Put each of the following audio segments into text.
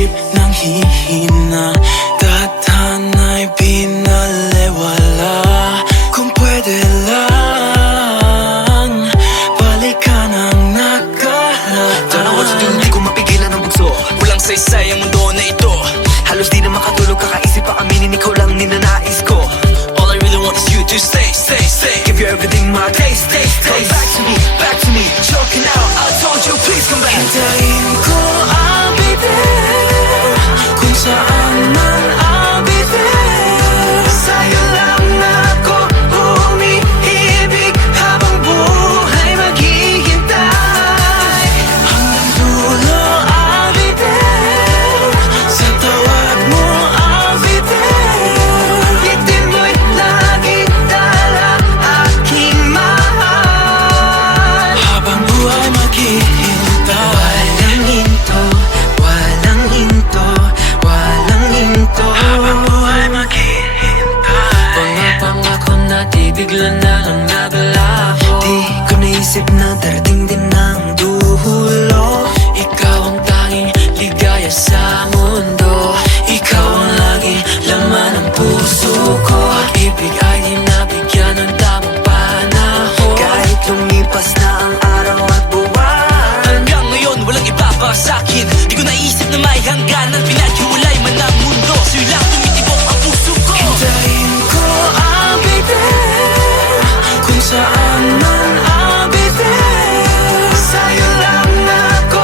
isip ng hihina, tadhana'y pinaliwala. Kung pwede lang, balikan ang nakaraan. Don't know what to do, di ko mapigilan ang bugso. Walang saysay ang mundo na ito. Halos di na makatulog, kakaisip pa aminin, ikaw lang ninanais ko. All I really want is you to stay, stay, stay. Give you everything, my taste, taste, taste. Come back to me, choking out. I told you, please come back. Hintayin ko, I'll be there. Kung saan man, I'll be there. Sa'yo lang ako umiibig, habang buhay maghihintay. Hanggang dulo, I'll be there. Sa tawag mo, I'll be there. Bitin mo'y lagi dala aking mahal. Habang buhay maghihintay. Walang hinto, walang hinto, walang hinto. Habang buhay maghihintay. Pangako na di bigla na lang naglako. Di ko naisip na darating din ang dulo. Ikaw ang tanging ligaya sa mundo. Ikaw ang laging laman ng puso ko. Pag-ibig ay di nabigyan ng tamang panahon. Kahit lumipas na ang araw at buwan, Hanggang ngayon, walang iba pa sa'kin. Di ko naisip na may hangganan. Pinaghiwalay man ang mundo, sa'yo lang tumitibok ang puso ko. hintayin ko, I'll be there. Kung saan man, I'll be there. Sa'yo lang ako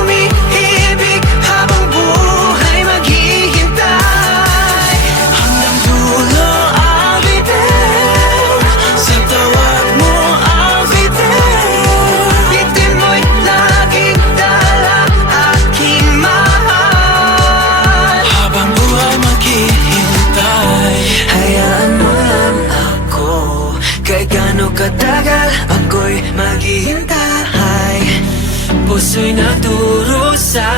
umiibig, habang buhay maghihintay. Hanggang dulo, I'll be there. Sa tawag mo, I'll be there. Bitin mo'y laging dala aking mahal. Habang buhay maghihintay. Hayaan mo lang ako, kahit gaano katagal ako'y maghihintay. Puso'y nagdurusa,